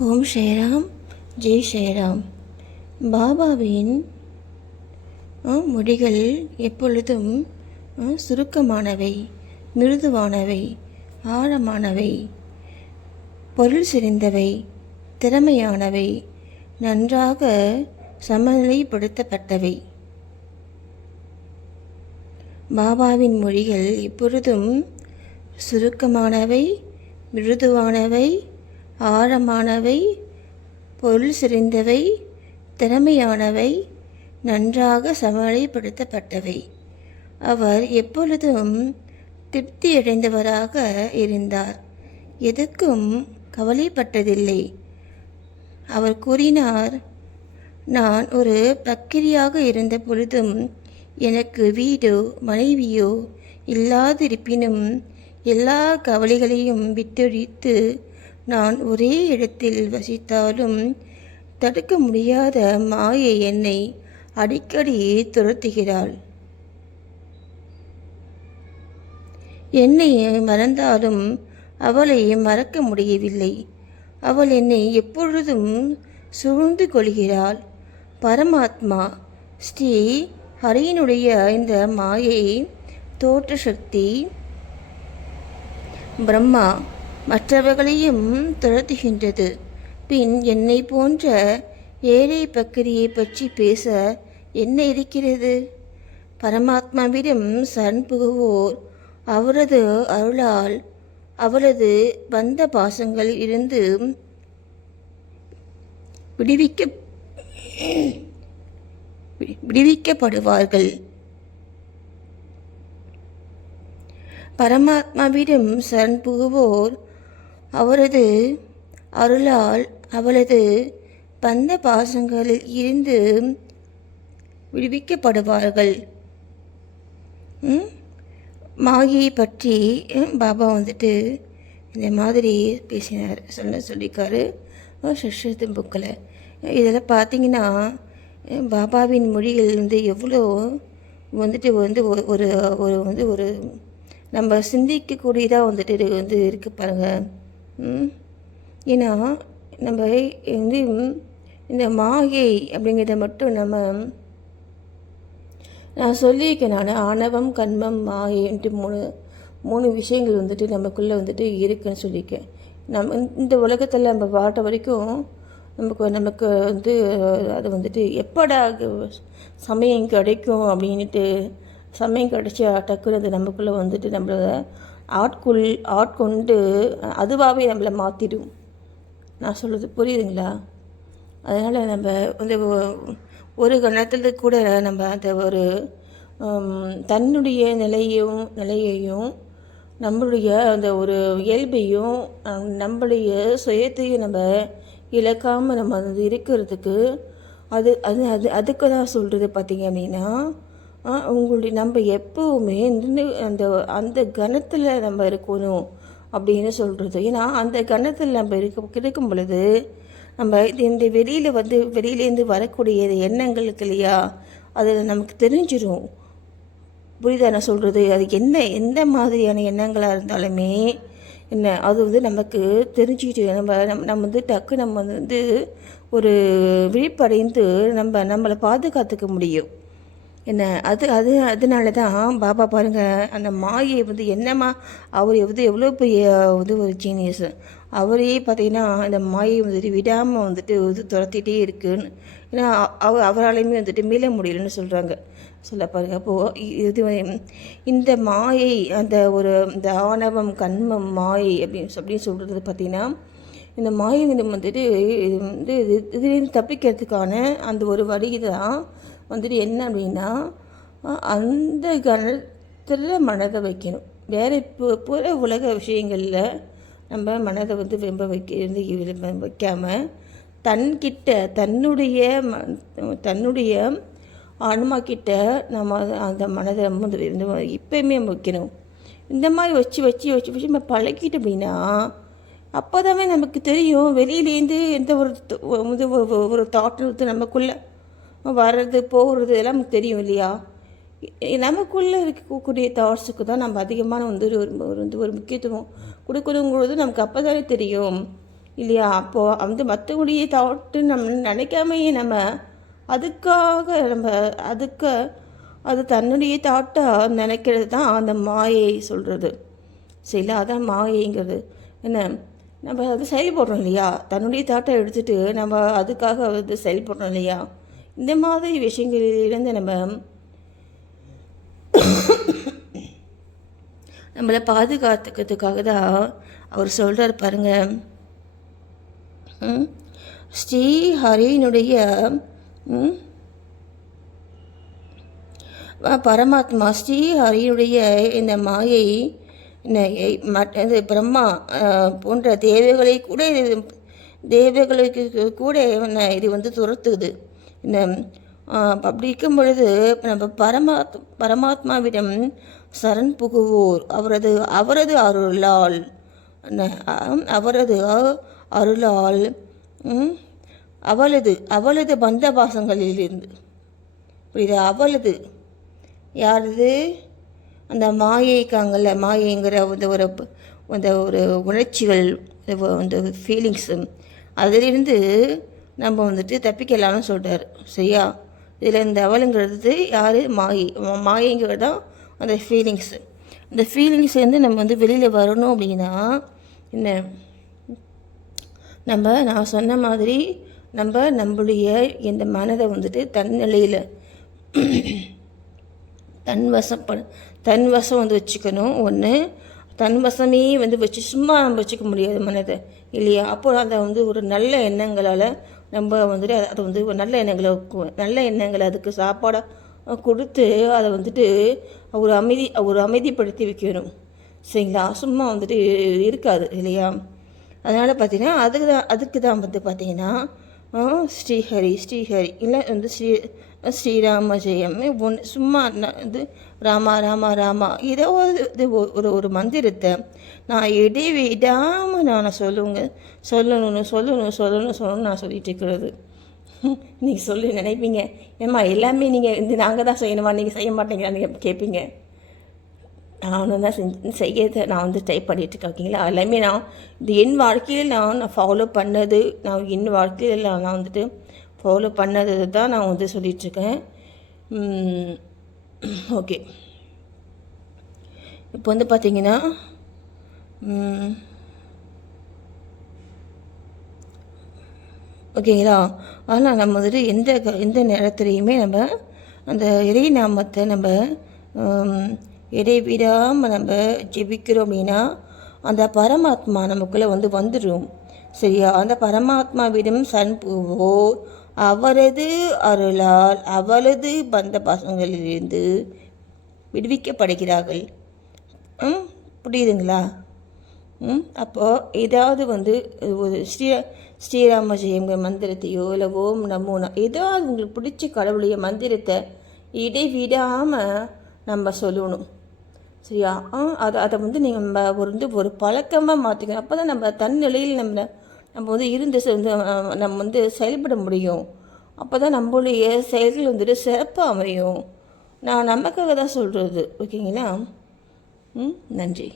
ஓம் ஸ்ரீராம் ஜெய் ஸ்ரீராம் பாபாவின் மொழிகள் எப்பொழுதும் சுருக்கமானவை மிருதுவானவை ஆழமானவை பொருள் சிரிந்தவை திறமையானவை நன்றாக சமநிலைப்படுத்தப்பட்டவை. பாபாவின் மொழிகள் எப்பொழுதும் சுருக்கமானவை மிருதுவானவை ஆழமானவை பொருள் சிறிந்தவை திறமையானவை நன்றாக சமநிலைப்படுத்தப்பட்டவை அவர் எப்பொழுதும் திருப்தியடைந்தவராக இருந்தார். எதுக்கும் கவலைப்பட்டதில்லை. அவர் கூறினார் நான் ஒரு பக்கிரியாக இருந்த பொழுதும் எனக்கு வீடோ மனைவியோ இல்லாதிருப்பினும் எல்லா கவலைகளையும் விட்டொழித்து நான் ஒரே இடத்தில் வசித்தாலும் தடுக்க முடியாத மாயை என்னை அடிக்கடி துரத்துகிறாள். என்னை மறந்தாலும் அவளை மறக்க முடியவில்லை. அவள் என்னை எப்பொழுதும் சூழ்ந்து கொள்கிறாள். பரமாத்மா ஸ்ரீ ஹரியினுடைய இந்த மாயை தோற்ற சக்தி பிரம்மா மற்றவர்களையும் துரத்துகின்றது பின் என்னை போன்ற ஏழை பக்கிரியை பற்றி பேச என்ன இருக்கிறது? பரமாத்மாவிடம் சரண் புகுவோர் அவரது அருளால் அவரது பந்த பாசங்களில் இருந்து விடுவிக்க வி- விடுவிக்கப்படுவார்கள். பரமாத்மாவிடம் சரண் புகுவோர் அவரது அருளால் அவளது பந்த பாசங்களில் இருந்து விடுவிக்கப்படுவார்கள். மாயை பற்றி பாபா வந்துட்டு இந்த மாதிரி பேசினார். சொன்ன சொல்லியிருக்காரு சஷ்ரத்து புக்கில். இதில் பார்த்தீங்கன்னா பாபாவின் மொழியில் வந்து எவ்வளோ வந்துட்டு வந்து ஒரு ஒரு ஒரு வந்து ஒரு நம்ம சிந்திக்கக்கூடியதாக வந்துட்டு இது வந்து இருக்குது பாருங்கள் ஏன்னா நம்ம வந்து இந்த மாயை அப்படிங்கிறத மட்டும் நம்ம நான் சொல்லியிருக்கேன் நான் ஆணவம் கண்மம் மாயன்ட்டு மூணு மூணு விஷயங்கள் வந்துட்டு நமக்குள்ளே வந்துட்டு இருக்குன்னு சொல்லியிருக்கேன். நம்ம இந்த உலகத்தில் நம்ம வாட்ட வரைக்கும் நமக்கு நமக்கு வந்து அது வந்துட்டு எப்படா சமயம் கிடைக்கும் அப்படின்ட்டு சமயம் கிடைச்சா டக்குன்னு அது நமக்குள்ளே வந்துட்டு நம்மளை ஆட்குள் ஆட்கொண்டு அதுவாகவே நம்மளை மாற்றிடும் நான் சொல்கிறது புரியுதுங்களா? அதனால் நம்ம வந்து ஒரு கணத்தில் கூட நம்ம அந்த ஒரு தன்னுடைய நிலையும் நிலையையும் நம்மளுடைய அந்த ஒரு இயல்பையும் நம்மளுடைய சுயத்தையும் நம்ம இழக்காமல் நம்ம அது இருக்கிறதுக்கு அது அது அது அதுக்கு தான் சொல்கிறது பார்த்தீங்க அப்படின்னா உங்களுடைய நம்ம எப்போவுமே அந்த அந்த கணத்தில் நம்ம இருக்கணும் அப்படின்னு சொல்கிறது ஏன்னா அந்த கணத்தில் நம்ம இருக்க கிடைக்கும் பொழுது நம்ம இது இந்த வெளியில் வந்து வெளியிலேருந்து வரக்கூடிய எண்ணங்களுக்கு எண்ணங்கள் இருக்கு இல்லையா அது நமக்கு தெரிஞ்சிடும் புரியுதா நான் சொல்கிறது அது என்ன எந்த மாதிரியான எண்ணங்களாக இருந்தாலுமே என்ன அது வந்து நமக்கு தெரிஞ்சுக்கிட்டு நம்ம நம்ம நம்ம வந்து டக்கு நம்ம வந்து ஒரு விழிப்படைந்து நம்ம நம்மளை பாதுகாத்துக்க முடியும். என்ன அது அது அதனால தான் பாபா பாருங்க அந்த மாயை வந்து என்னம்மா அவர் வந்து எவ்வளோ பெரிய வந்து ஒரு ஜீனியஸ் அவரே பார்த்தீங்கன்னா அந்த மாயை வந்துட்டு விடாமல் வந்துட்டு இது துரத்திட்டே இருக்குன்னு. ஏன்னா அவ அவராலையுமே வந்துட்டு மீள முடியலன்னு சொல்கிறாங்க சொல்ல பாருங்க அப்போது இது இந்த மாயை அந்த ஒரு இந்த ஆணவம் கண்மம் மாயை அப்படின்னு அப்படின்னு சொல்கிறது பார்த்தீங்கன்னா இந்த மாயை வந்துட்டு இது வந்து இது இதுலேருந்து தப்பிக்கிறதுக்கான அந்த ஒரு வழி தான் வந்துட்டு என்ன அப்படின்னா அந்த கணத்தில் மனதை வைக்கணும். வேறு இப்போ புற உலக விஷயங்களில் நம்ம மனதை வந்து வெம்ப வைக்க வந்து விரும்ப வைக்காமல் தன்கிட்ட தன்னுடைய ம- தன்னுடைய ஆன்மா கிட்ட நம்ம அந்த மனதை நம்ம வந்து இப்போயுமே நம்ம வைக்கணும். இந்த மாதிரி வச்சு வச்சு வச்சு வச்சு நம்ம பழகிட்டோம் அப்படின்னா அப்போ நமக்கு தெரியும் வெளியிலேருந்து எந்த ஒரு ஒரு- தாட்டம் நமக்குள்ளே வர்றது போகிறது எல்லாம் நமக்கு தெரியும் இல்லையா? நமக்குள்ளே இருக்கக்கூடிய தாட்ஸுக்கு தான் நம்ம அதிகமான வந்து ஒரு ஒரு வந்து ஒரு முக்கியத்துவம் கொடுக்கணுங்கிறது நமக்கு அப்போ தானே தெரியும் இல்லையா? அப்போது வந்து மற்றவங்களுடைய தாட்டு நம்ம நினைக்காமையே நம்ம அதுக்காக நம்ம அதுக்கு அது தன்னுடைய தாட்டாக நினைக்கிறது தான் அந்த மாயை சொல்கிறது சரிங்களா? அதான் மாயைங்கிறது. என்ன? நம்ம அது செயல்படுறோம் இல்லையா? தன்னுடைய தாட்டை எடுத்துட்டு நம்ம அதுக்காக வந்து செயல்படுறோம் இல்லையா? இந்த மாதிரி விஷயங்களிலிருந்து நம்ம நம்மளை பாதுகாத்துக்கிறதுக்காக தான் அவர் சொல்கிறார் பாருங்க. ஸ்ரீ ஹரியினுடைய பரமாத்மா ஸ்ரீ ஹரியுடைய இந்த மாயை மற்ற இது பிரம்மா போன்ற தேவைகளை கூட இது தேவைகளுக்கு கூட இது வந்து துரத்துது. இந்த அப்படி இருக்கும் பொழுது நம்ம பரமாத் பரமாத்மாவிடம் சரண் புகுவோர். அவரது அவரது அருளால் அவரது அருளால் அவளது அவளது வந்த பாசங்களில் இருந்து புரியுதா? அவளது. யாரது? அந்த மாயைக்காங்கல்ல மாயைங்கிற அந்த ஒரு அந்த ஒரு உணர்ச்சிகள் அந்த ஃபீலிங்ஸு அதிலிருந்து நம்ம வந்துட்டு தப்பிக்கலாம்னு சொல்கிறார் சரியா? இதில் இந்த அவளுங்கிறது யார்? மாயை. மாயைங்கிறது தான் அந்த ஃபீலிங்ஸு அந்த ஃபீலிங்ஸ்லேருந்து நம்ம வந்து வெளியில் வரணும் அப்படின்னா என்ன? நம்ம நான் சொன்ன மாதிரி நம்ம நம்மளுடைய இந்த மனதை வந்துட்டு தன்னிலையில் தன் ப தன் வசம் வந்து வச்சுக்கணும். ஒன்று தன் வசமே வந்து வச்சு சும்மா நம்ம வச்சுக்க முடியாது மனதை. இல்லையா? அப்போ அதை வந்து ஒரு நல்ல எண்ணங்களால் நம்ம வந்துட்டு அதை- அதை வந்து நல்ல எண்ணங்களை நல்ல எண்ணங்களை அதுக்கு சாப்பாடாக கொடுத்து அதை வந்துட்டு ஒரு அமைதி ஒரு அமைதிப்படுத்தி வைக்கணும். சரிங்களா? சும்மா வந்துட்டு இருக்காது இல்லையா? அதனால் பார்த்தீங்கன்னா அதுக்கு தான் அதுக்கு தான் வந்து பார்த்தீங்கன்னா ஸ்ரீஹரி ஸ்ரீஹரி. இல்லை வந்து ஸ்ரீ ஸ்ரீராம ஜெயம் ஒன்று சும்மா இது ராமா ராமா ராமா. ஏதோ ஒரு இது ஒரு ஒரு மந்திரத்தை நான் இடைவிடாமல் நான் சொல்லுங்க. சொல்லணும்னு சொல்லணும் சொல்லணும் சொல்லணும் நான் சொல்லிட்டு இருக்கிறது. நீங்கள் சொல்லி நினைப்பீங்க. ஏம்மா எல்லாமே நீங்கள் இந்த நாங்கள் தான் செய்யணுமா? நீங்கள் செய்ய மாட்டேங்கிறான்னு கேட்பீங்க நானும் தான் செஞ்சு செய்யறத நான் வந்து ட்ரை பண்ணிகிட்ருக்கேன் ஓகேங்களா? எல்லாமே நான் இது என் வாழ்க்கையில் நான் நான் ஃபாலோ பண்ணது நான் என் வாழ்க்கையில் நான் நான் வந்துட்டு ஃபாலோ பண்ணது தான் நான் வந்து சொல்லிகிட்ருக்கேன் ஓகே இப்போ வந்து பார்த்தீங்கன்னா ஓகேங்களா ஆனால் நம்ம வந்துட்டு எந்த க- எந்த நேரத்துலையுமே நம்ம அந்த இறை நாமத்தை நம்ம இடைவிடாமல் நம்ம ஜெபிக்கிறோம் அப்படின்னா அந்த பரமாத்மா நமக்குள்ளே வந்து வந்துடும் சரியா? அந்த பரமாத்மாவிடம் சன் போவோர் அவரது அருளால் அவளது பந்த பாசங்களிலிருந்து விடுவிக்கப்படுகிறார்கள். ம் புரியுதுங்களா? ம் அப்போது ஏதாவது வந்து ஒரு ஸ்ரீ ஸ்ரீராம ஜெயங்க மந்திரத்தையோ இல்லை ஓம் நமோனா ஏதாவது உங்களுக்கு பிடிச்ச கடவுளுடைய மந்திரத்தை இடைவிடாமல் நம்ம சொல்லணும். சரியா? ஆ அதை அதை வந்து நீங்கள் நம்ம ஒரு வந்து ஒரு பழக்கமாக மாற்றிக்கணும் அப்போ தான் நம்ம தன்னிலையில் நம்ம நம்ம வந்து இருந்து நம்ம வந்து செயல்பட முடியும். அப்போ தான் நம்மளுடைய செயல்கள் வந்துட்டு சிறப்பாக அமையும். நான் நமக்காக தான் சொல்கிறது ஓகேங்களா? ம் நன்றி.